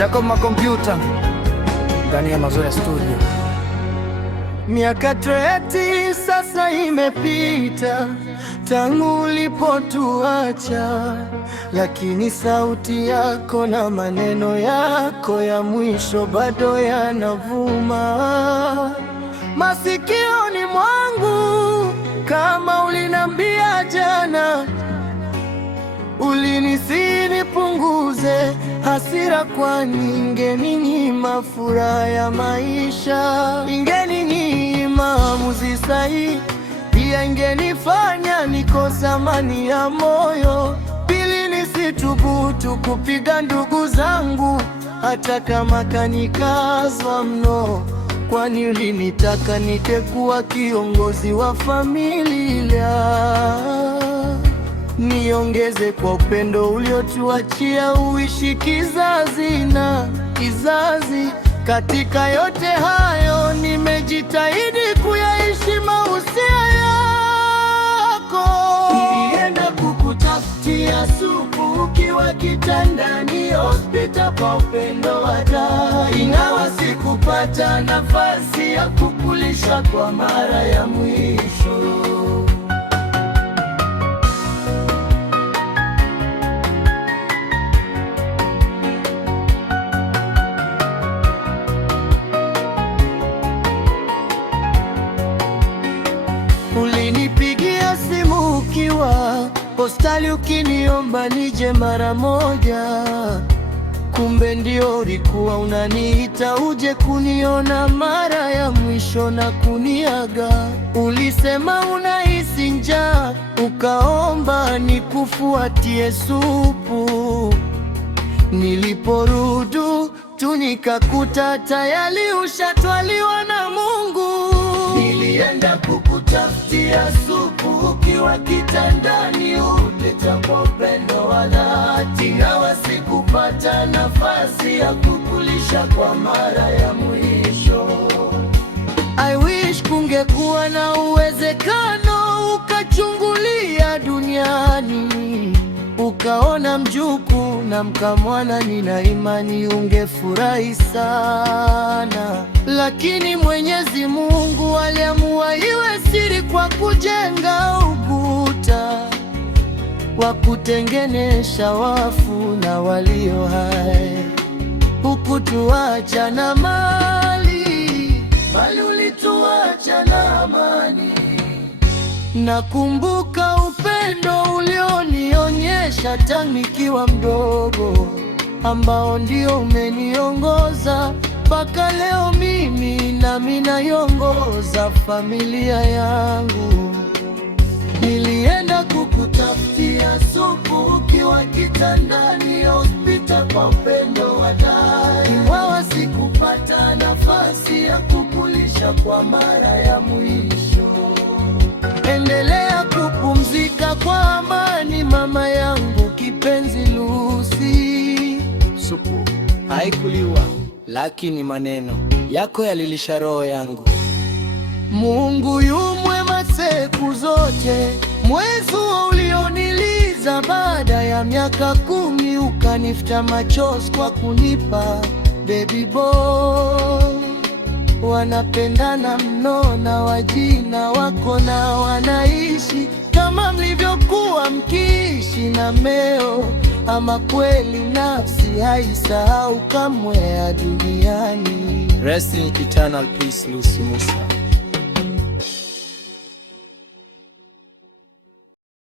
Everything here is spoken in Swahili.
Jacob Makompyuta ndani ya Mazoea Studio. Miaka 20 sasa imepita tangu ulipotuacha, lakini sauti yako na maneno yako ya mwisho bado yanavuma masikioni mwangu. Kama ulinambia jana, ulinisihi nipunguze hasira, kwani ingeninyima furaha ya maisha, ingeninyima maamuzi sahihi, pia ingenifanya nikosa amani ya moyo. Pili, nisithubutu kupiga ndugu zangu hata kama kanikazwa mno, kwani ulinitaka nitekuwa kiongozi wa familia. Niongeze kwa upendo uliotuachia, uishi kizazi na kizazi. Katika yote hayo nimejitahidi kuyaishi mausia yako. Nilienda kukutafutia supu ukiwa kitandani hospitali kwa upendo wa dhati, ingawa sikupata nafasi ya kukulisha kwa mara ya mwisho. Ulinipigia simu ukiwa postali ukiniomba nije mara moja, kumbe ndio ulikuwa unaniita uje kuniona mara ya mwisho na kuniaga. Ulisema unahisi njaa, ukaomba nikufuatie supu. Niliporudi tu nikakuta tayari ushatwaliwa na Mungu. Nilienda kukutafutia supu ukiwa kitandani hospitali kwa upendo wa dhati, ingawa sikupata nafasi ya kukulisha kwa mara ya mwisho. I wish kungekuwa na uwezekano ukachungulia duniani, ukaona mjukuu na mkamwana, nina imani ungefurahi sana. Lakini Mwenyezi Mungu aliamua iwe siri kwa kujenga ukuta wa kutenganisha wafu na walio hai. Hukutuacha na mali, bali ulituacha na amani. Nakumbuka upendo ulionionyesha tangu nikiwa mdogo, ambao ndio umeniongoza mpaka leo mimi nami naiongoza familia yangu. Nilienda kukutafutia supu ukiwa kitandani hospitali kwa upendo wa dhati, ingawa sikupata nafasi ya kukulisha kwa mara ya mwisho. Endelea kupumzika kwa amani, mama yangu kipenzi Lucy. Supu haikuliwa, lakini maneno yako yalilisha roho yangu. Mungu yu mwema siku zote. Mwezi ulioniliza baada ya miaka 10, ukanifuta machozi kwa kunipa baby boy. Wanapendana mno na wajina wako na wanaishi kama mlivyokuwa mkiishi na meo. Ama kweli nafsi haisahau kamwe ya duniani. Rest in eternal peace, Lucy Musa.